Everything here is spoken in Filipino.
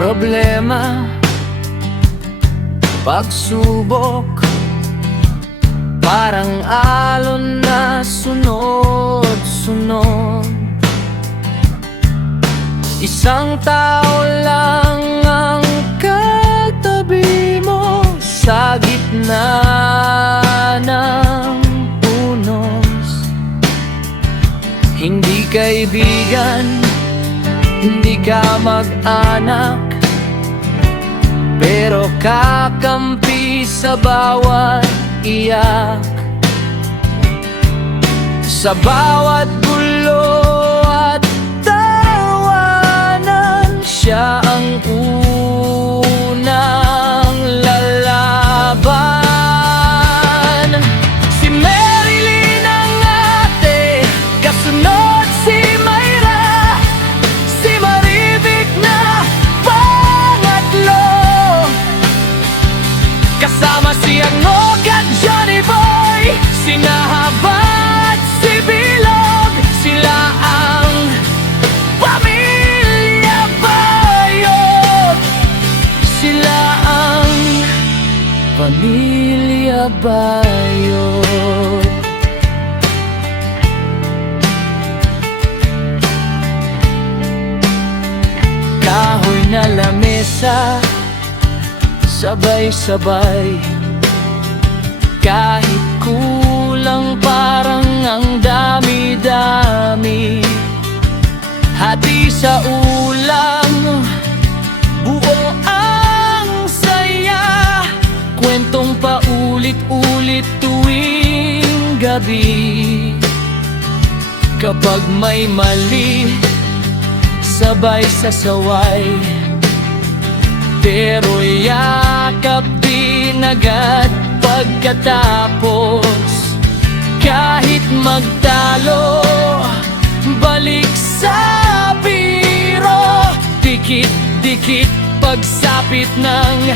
Problema, pagsubok, parang alon na sunod-sunod. Isang tao lang ang katabi mo sa gitna ng punos. Hindi kaibigan, hindi ka mag-anak, pero kakampi sa bawat iyak. Sa bawat gulo at tawanan, siya ang unang lalaban. Si Marilyn ang ate, kasunod si Mayra, si Maribik na pangatlo, kasama si Angog at Johnny Boy, si Nahaba at si Bilog. Sila ang Pamilya Bayot. Sila ang Pamilya Bayot. Kahoy na lamesa, sabay-sabay, kahit kulang parang ang dami-dami. Hati sa ulam, buo ang saya, kwentong paulit-ulit tuwing gabi. Kapag may mali, sabay sasaway, pero yakap din agad pagkatapos. Kahit magtalo, balik sa biro, dikit-dikit pagsapit ng